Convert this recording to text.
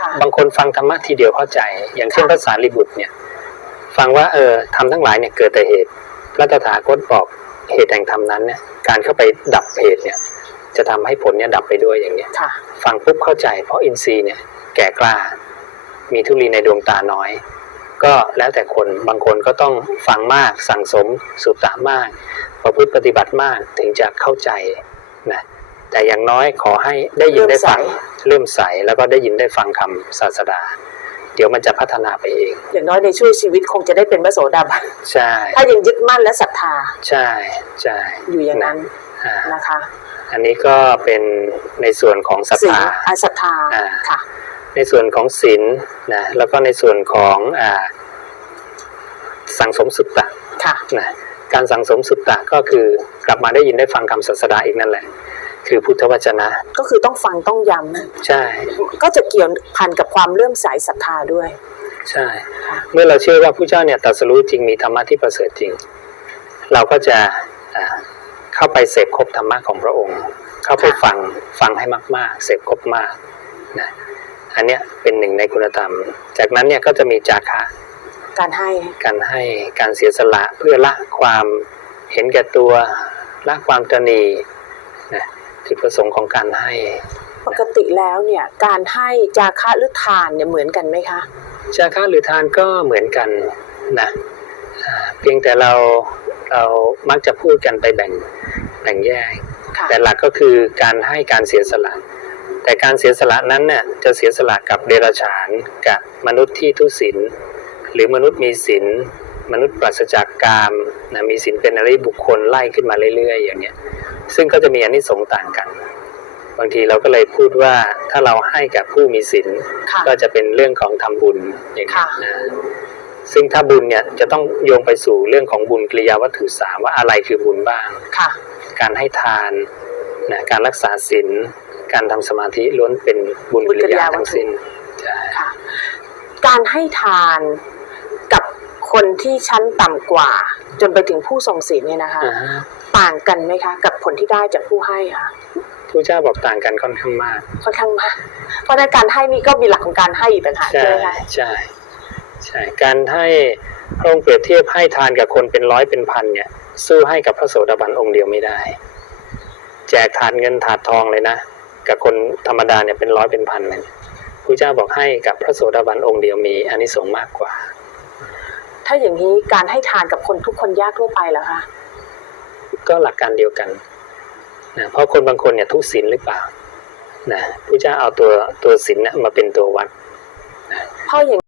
ค่ะบางคนฟังธรรมะทีเดียวเข้าใจ อย่างเช่นค่ะภาษาลิบุตรเนี่ย ฟังว่าเออทำทั้งหลายเนี่ยเกิดแต่เหตุพระตถาคตบอกเหตุแห่งธรรมนั้นเนี่ยการเข้าไปดับเหตุเนี่ย จะทำให้ผลเนี่ยดับไปด้วยอย่างเนี้ยค่ะฟังปุ๊บเข้าใจ เพราะอินทรีย์เนี่ยแก่กล้า มีทุลีในดวงตาน้อย ก็แล้วแต่คนบางคนก็ต้องฟังมากสั่งสมสุตตะมาก ประพฤติปฏิบัติมากถึงจะเข้าใจนะ แต่อย่างน้อยขอให้ได้ยินได้ฟังเริ่อมใสแล้วก็ได้ยินได้ฟังคำศาสดา เดี๋ยวมันจะพัฒนาไปเอง อย่างน้อยในช่วงชีวิตคงจะได้เป็นพระโสดาบันใช่ ถ้ายังยึดมั่นและศรัทธา ใช่ใช่อยู่อย่างนั้นอ่านะคะ อันนี้ก็เป็นในส่วนของศรัทสิ่งธาอาศรัทธาอ่าค่ะ ในส่วนของศีลนะแล้วก็ในส่วนของอ่าสังสมสุตตะค่ะนะการสังสมสุตตะก็คือกลับมาได้ยินได้ฟังคำศาสดาอีกนั่นแหละ คือพุทธวจนะ ก็คือต้องฟังต้องย้ใช่ำก็จะเกี่ยวพันกับความเลื่อมใสศรัทธาด้วย ใช่ค่ะเมื่อเราเชื่อว่าผู้เจ้าเนี่ยตรัสรู้จริงมีธรรมะที่ประเสริฐจริง เราก็จะอ่าเข้าไปเสพครบธรรมะของพระองค์ เข้าไปฟังฟังให้มาก ๆ เสพครบมากนะอันเนี้ยเป็นหนึ่งในคุณธรรม จากนั้นเนี่ยก็จะมีจาคะการให้การให้การเสียสละเพื่อละความเห็นแก่ตัวละความตระหนีนะ จุดประสงค์ของการให้ ปกติแล้วเนี่ยการให้จาคะหรือทานเนี่ยเหมือนกันไหมคะจาคะหรือทานก็เหมือนกันนะอ่าเพียงแต่เราเรามักจะพูดกันไปแบ่งแบ่งแยกค่ะแต่หลักก็คือการให้การเสียสละ แต่การเสียสละนั้นเนี่ยจะเสียสละกับเดรัจฉานกับมนุษย์ที่ทุศีลหรือมนุษย์มีศีล มนุษย์ปราศจากกามนะมีศีลเป็นอริยบุคคลไล่ขึ้นมาเรื่อยๆ อย่างเนี้ย ซึ่งก็จะมีอานิสงส์ต่างกัน บางทีเราก็เลยพูดว่าถ้าเราให้กับผู้มีศีลค่ะก็จะเป็นเรื่องของทำบุญอย่างนี้ค่ะอ่าซึ่งถ้าบุญเนี่ยจะต้องโยงไปสู่เรื่องของบุญกิริยาวัตถุสามว่าอะไรคือบุญบ้างค่ะ การให้ทานนะการรักษาศีลการทำสมาธิล้วนเป็นบุญบุญกิริยากิริยาวัตถุทั้งสิ้นใช่ค่ะการให้ทานกับ คนที่ชั้นต่ำกว่า จนไปถึงผู้ทรงศีลเนี่ยนะคะ อ่าฮะต่างกันไหมคะ กับผลที่ได้จากผู้ให้ค่ะผู้เจ้าบอกต่างกันค่อนข้างมาก ค่อนข้างมากเพราะฉะนั้นการให้นี่ก็มีหลักของการให้อีกต่างหากใช่ใช่ไหมคะใช่ใช่การให้พระองค์เปรียบเทียบให้ทานกับคนเป็นร้อยเป็นพันเนี่ย สู้ให้กับพระโสดาบันองค์เดียวไม่ได้ แจกถาดเงินถาดทองเลยนะ กับคนธรรมดาเนี่ยเป็นร้อยเป็นพันเลยพระเจ้าบอกให้กับพระโสดาบันองค์เดียวมีอานิสงส์มากกว่า ถ้าอย่างนี้การให้ทานกับคนทุกคนยากทั่วไปแล้วคะก็หลักการเดียวกันนะเพราะคนบางคนเนี่ยทุศีลหรือเปล่านะพระเจ้าเอาตัวตัวศีลเนี่ยมาเป็นตัววัดเพราะอย่าง